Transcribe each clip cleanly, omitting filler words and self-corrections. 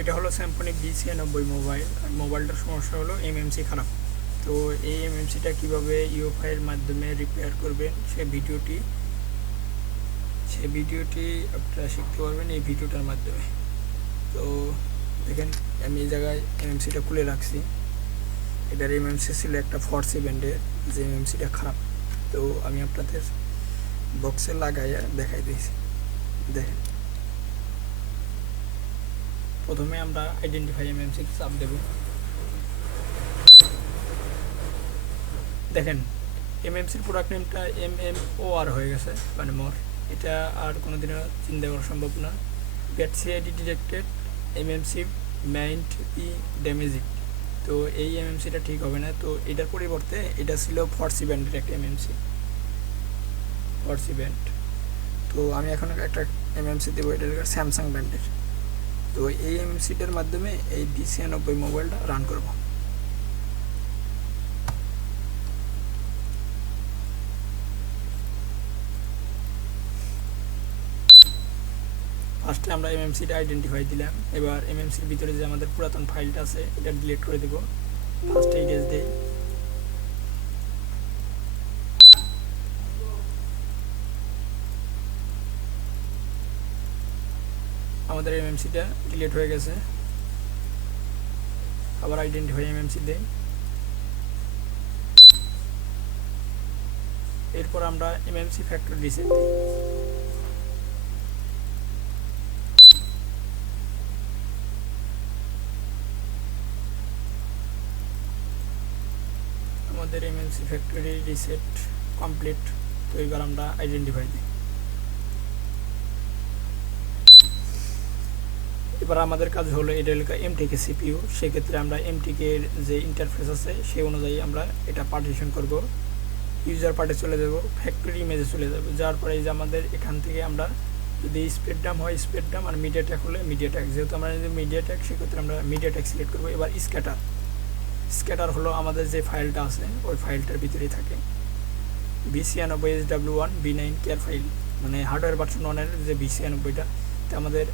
এটা হলো symphony v96 mobile. আর মোবাইলটার সমস্যা হলো এমএমসি খারাপ। তো এই এমএমসিটা কীভাবে ইউএফআই এর মাধ্যমে রিপেয়ার করবেন সে ভিডিওটি আপনারা শিখতে পারবেন এই ভিডিওটার মাধ্যমে। তো দেখেন আমি এই জায়গায় এমএমসিটা খুলে রাখছি। এটার এমএমসি ছিল একটা 40 ব্যান্ডের, যে এমএমসিটা খারাপ। তো আমি আপনাদের বক্সে লাগাইয়া দেখাই দিয়েছি। দেখেন প্রথমে আমরা আইডেন্টিফাই এমএমসি চাপ দেব। দেখেন এমএমসির প্রোডাক্ট নেমটা MMOR হয়ে গেছে, মানে মোর। এটা আর কোনোদিনও চিন্তা করা সম্ভব না। ব্যাট সিআইডি ডিটেক্টেড এমএমসি মাইন্ড ই ড্যামেজিং। তো এই এমএমসিটা ঠিক হবে না। তো এটার পরিবর্তে এটা ছিল 40 ব্যান্ডের একটা এমএমসি, 40 ব্যান্ড। তো আমি এখন একটা এমএমসি দেবো, এটা স্যামসাং ব্র্যান্ডের। তো এই এমএমসিটার মাধ্যমে এই v96 মোবাইলটা রান করব। ফার্স্টে আমরা এমএমসিটা আইডেন্টিফাই দিলাম। এবার এমএমসির ভিতরে যে আমাদের পুরাতন ফাইলটা আছে এটা ডিলিট করে দেব। ফার্স্টে ইরেজ দেই। আমাদের এমএমসিটা ডিলিট হয়ে গেছে। আবার আইডেন্টিফাই এমএমসি দেই। এরপর আমরা এমএমসি ফ্যাক্টরি রিসেট দিই। আমাদের এমএমসি ফ্যাক্টরি রিসেট কমপ্লিট। তো এবার আমরা আইডেন্টিফাই দিই। এবার আমাদের কাজ হলো এটা এলাকা এমটিকে সিপিইউ। সেক্ষেত্রে আমরা এমটিকে এর যে ইন্টারফেস আছে সেই অনুযায়ী আমরা এটা পার্টিশন করব। ইউজার পার্টে চলে যাব, ফ্যাক্টরি ইমেজে চলে যাব। যাওয়ার পরে এই যে আমাদের এখান থেকে আমরা যদি স্পেকট্রাম হয় স্পেকট্রাম, আর মিডিয়াটেক হলে মিডিয়াটেক। যেহেতু আমরা যদি মিডিয়াটেক, সেক্ষেত্রে আমরা মিডিয়াটেক সিলেক্ট করবো। এবার স্ক্যাটার হলো আমাদের যে ফাইলটা আছে ওই ফাইলটার ভিতরেই থাকে। v96SW1 v9 কেয়ার ফাইল, মানে হার্ডওয়্যার ভার্সন 1-এর যে v96টা। তো আমাদের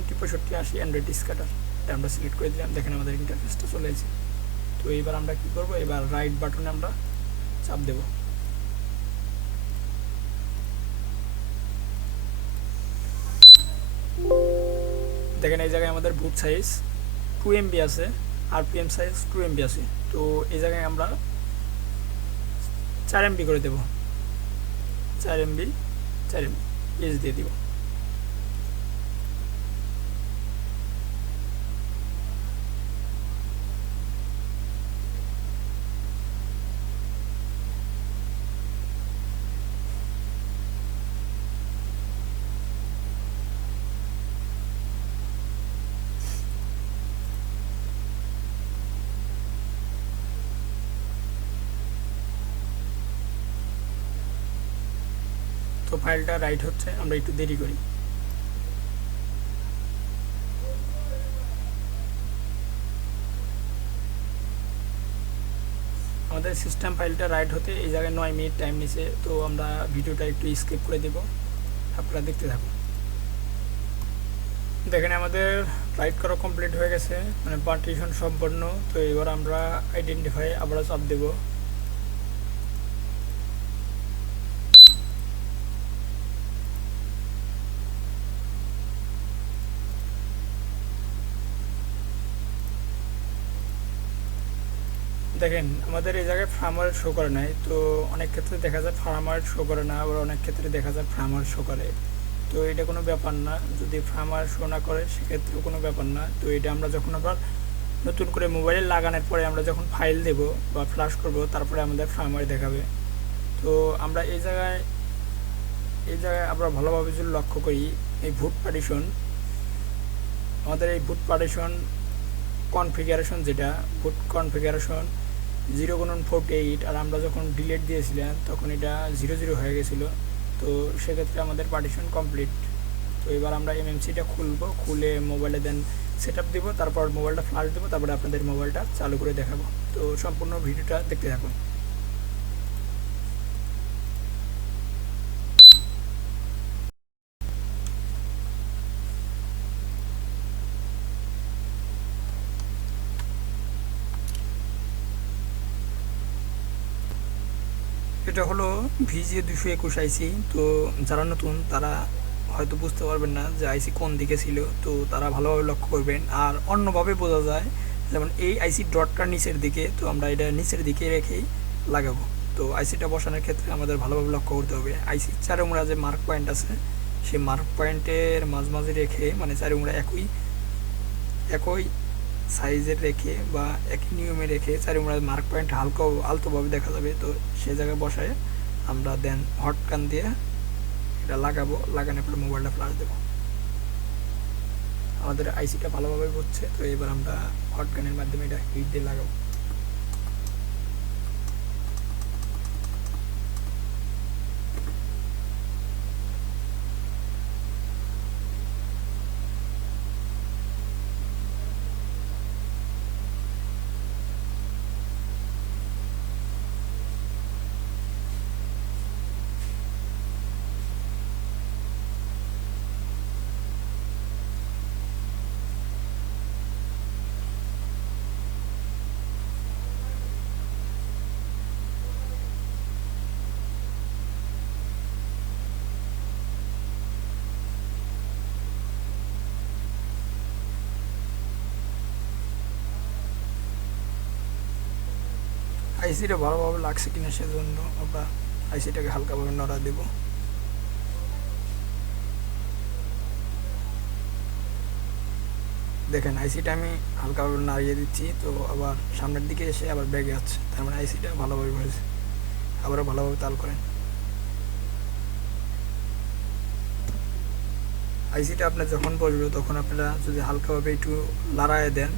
MT6580 অ্যান্ড্রয়েড স্ক্যাটার এটা আমরা সিলেক্ট করে দিলাম। দেখেন আমাদের ইন্টারফেসটা চলে এসেছে। তো এবার আমরা কী করবো, এবার রাইট বাটনে আমরা চাপ দেব। দেখেন এই জায়গায় আমাদের বুট সাইজ 2 MB আছে, RPM সাইজ 2 MB আছে। তো এই জায়গায় আমরা 4 MB করে দেব। 4 MB পেজ দিয়ে দিব। তো ফাইলটা রাইট হচ্ছে, আমরা একটু দেরি করি। আমাদের সিস্টেম ফাইলটা রাইট হতে এই জায়গায় 9 মিনিট টাইম নিছে। তো আমরা ভিডিওটা একটু স্কিপ করে দেব, আপনারা দেখতে থাকুন। দেখেন আমাদের রাইট করা কমপ্লিট হয়ে গেছে, মানে পার্টিশন সম্পন্ন। তো এবার আমরা আইডেন্টিফাই আবার চাপ দেব। দেখেন আমাদের এই জায়গায় ফার্মার শো করে নাই। তো অনেক ক্ষেত্রে দেখা যায় ফার্মার শো করে না, আবার অনেক ক্ষেত্রে দেখা যায় ফার্মার শো করে। তো এটা কোনো ব্যাপার না, যদি ফার্মার শো না করে সেক্ষেত্রেও কোনো ব্যাপার না। তো এটা আমরা যখন আবার নতুন করে মোবাইলে লাগানোর পরে আমরা যখন ফাইল দেব বা ফ্লাশ করব, তারপরে আমাদের ফার্মার দেখাবে। তো আমরা এই জায়গায় আমরা ভালোভাবে যদি লক্ষ্য করি, এই বুট পার্টিশন, আমাদের এই বুট পার্টিশন কনফিগারেশন, যেটা বুট কনফিগারেশন 0x48, আর আমরা যখন ডিলিট দিয়েছিলাম তখন এটা 00 হয়ে গেছিলো। তো সেক্ষেত্রে আমাদের পার্টিশন কমপ্লিট। তো এবার আমরা এমএমসিটা খুলবো, খুলে মোবাইলে দেন সেট আপ দেবো, তারপর মোবাইলটা ফ্লাশ দেবো, তারপরে আপনাদের মোবাইলটা চালু করে দেখাবো। তো সম্পূর্ণ ভিডিওটা দেখতে থাকুন। এটা হলো VG221 আইসি। তো যারা নতুন তারা হয়তো বুঝতে পারবেন না যে আইসি কোন দিকে ছিল, তো তারা ভালোভাবে লক্ষ্য করবেন। আর অন্যভাবে বোঝা যায়, যেমন এই আইসি ডটটা নিচের দিকে, তো আমরা এটা নিচের দিকে রেখেই লাগাবো। তো আইসিটা বসানোর ক্ষেত্রে আমাদের ভালোভাবে লক্ষ্য করতে হবে আইসি চারুমুড়া যে মার্ক পয়েন্ট আছে সেই মার্ক পয়েন্টের মাঝে রেখে, মানে চারুমুড়া একই সাইজের রেখে বা একই নিয়মে রেখে চারুমুড়ার মার্ক পয়েন্ট হালকা আলতোভাবে দেখা যাবে। তো সে জায়গায় বসায় আমরা দেন হট গান দিয়ে এটা লাগাবো। লাগানোর পরে মোবাইলটা ফ্লাশ দেবো। আমাদের আইসিটা ভালোভাবে হচ্ছে। তো এবার আমরা হট গানের মাধ্যমে এটা হিট দিয়ে লাগাবো। আইসিটা ভালোভাবে লাগছে কিনা সেজন্য আমরা আইসিটাকে হালকাভাবে নড়া দেব। দেখেন আইসিটা আমি হালকাভাবে নাড়িয়ে দিচ্ছি, তো আবার সামনের দিকে এসে আবার ব্যাগে যাচ্ছে, তার মানে আইসিটা ভালোভাবে হয়েছে। আবারও ভালোভাবে তাল করেন। আইসিটা আপনার যখন বসবে তখন আপনারা যদি হালকাভাবে একটু লড়াইয়ে দেন,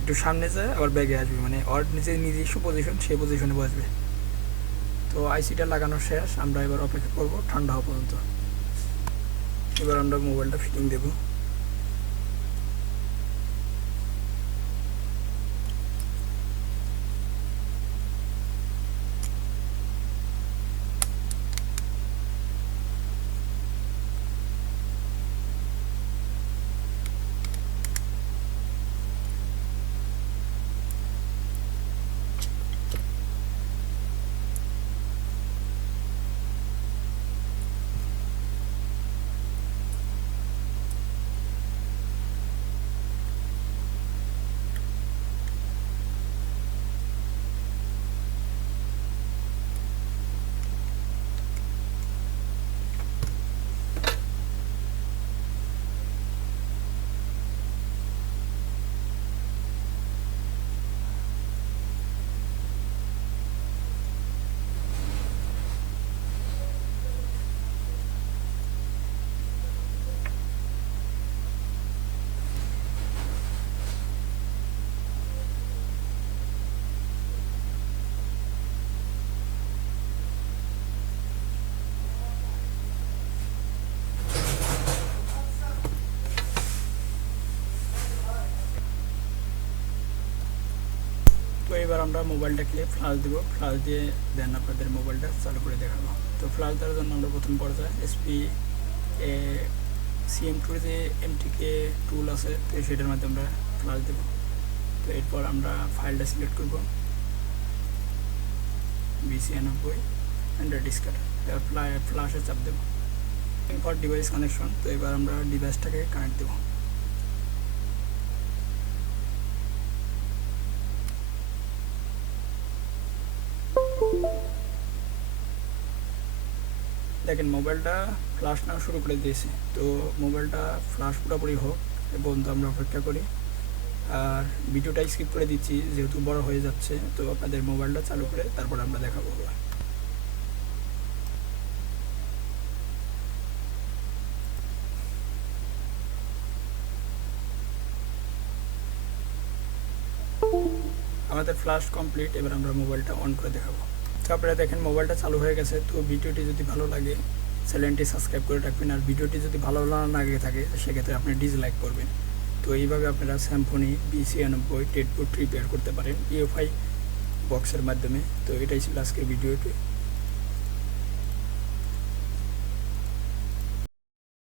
একটু সামনে যায় আবার ব্যাগে আসবে, মানে ওর নিজস্ব পজিশন সেই পজিশনে বসবে। তো আইসিটা লাগানো শেষ, আমরা এবার অপেক্ষা করব ঠান্ডা হওয়া পর্যন্ত। এবার আমরা মোবাইলটা ফিটিং দেব। তো এবার আমরা মোবাইলটাকে ফ্লাশ দেবো। ফ্লাশ দিয়ে দেন আপনাদের মোবাইলটা চালু করে দেখাবো। তো ফ্লাশ দেওয়ার জন্য আমরা প্রথম পর্যায়ে CM2 যে এমটিকে টুল আছে, তো সেটার মাধ্যমে আমরা ফ্লাশ দেবো। তো এরপর আমরা ফাইলটা সিলেক্ট করব, v96 অ্যান্ড ডিসকাট। এবার ফ্লাশে চাপ দেবো। ফর ডিভাইস কানেকশন, তো এবার আমরা ডিভাইসটাকে কানেক্ট দেবো। দেখেন মোবাইলটা ফ্লাশ নেওয়া শুরু করে দিয়েছে। তো মোবাইলটা ফ্লাশ পুরোপুরি হোক এ পর্যন্ত আমরা অপেক্ষা করি। আর ভিডিওটা স্কিপ করে দিচ্ছি যেহেতু বড় হয়ে যাচ্ছে। তো আপনাদের মোবাইলটা চালু করে তারপর আমরা দেখাবো। আমাদের ফ্লাশ কমপ্লিট। এবার আমরা মোবাইলটা অন করে দেখাবো। তো আপনারা দেখেন মোবাইলটা চালু হয়ে গেছে। তো ভিডিওটি যদি ভালো লাগে চ্যানেলটি সাবস্ক্রাইব করে রাখবেন। আর ভিডিওটি যদি ভালো না লাগে থাকে সেক্ষেত্রে আপনি ডিসলাইক করবেন। তো এইভাবে আপনারা সিম্ফনি v96 টেডবোর্ড রিপেয়ার করতে পারেন ইউএফআই বক্সের মাধ্যমে। তো এটাই ছিল আজকের ভিডিওটি।